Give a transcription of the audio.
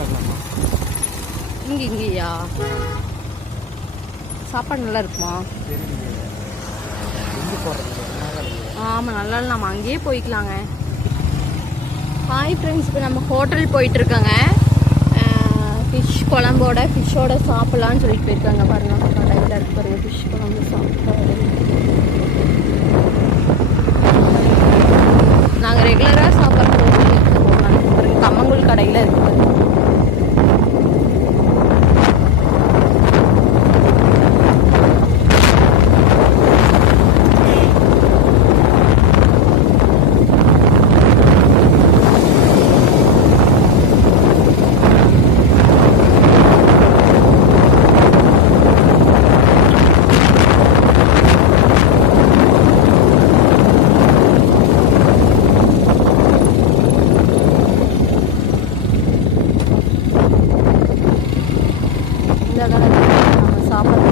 பார்க்கலாமா? இங்கேயா சாப்பாடு நல்லா இருக்குமா? ஆமாம், நல்லா நம்ம அங்கேயே போய்க்கலாங்க. ஹாய் ஃப்ரெண்ட்ஸ், இப்போ நம்ம ஹோட்டல் போயிட்டுருக்கோங்க. ஃபிஷ் குழம்போட ஃபிஷ்ஷோட சாப்பிட்லான்னு சொல்லிட்டு போயிருக்காங்க. பாருங்கள், கடையில் இருக்க பாருங்க, ஃபிஷ் குழம்பு சாப்பிட்றது. நாங்கள் ரெகுலராக சாப்பிட்ற ஹோட்டல் எடுத்து பாருங்க, கம்மங்கூழ் கடையில் இருக்குது. நம்ம சாப்பிட்ற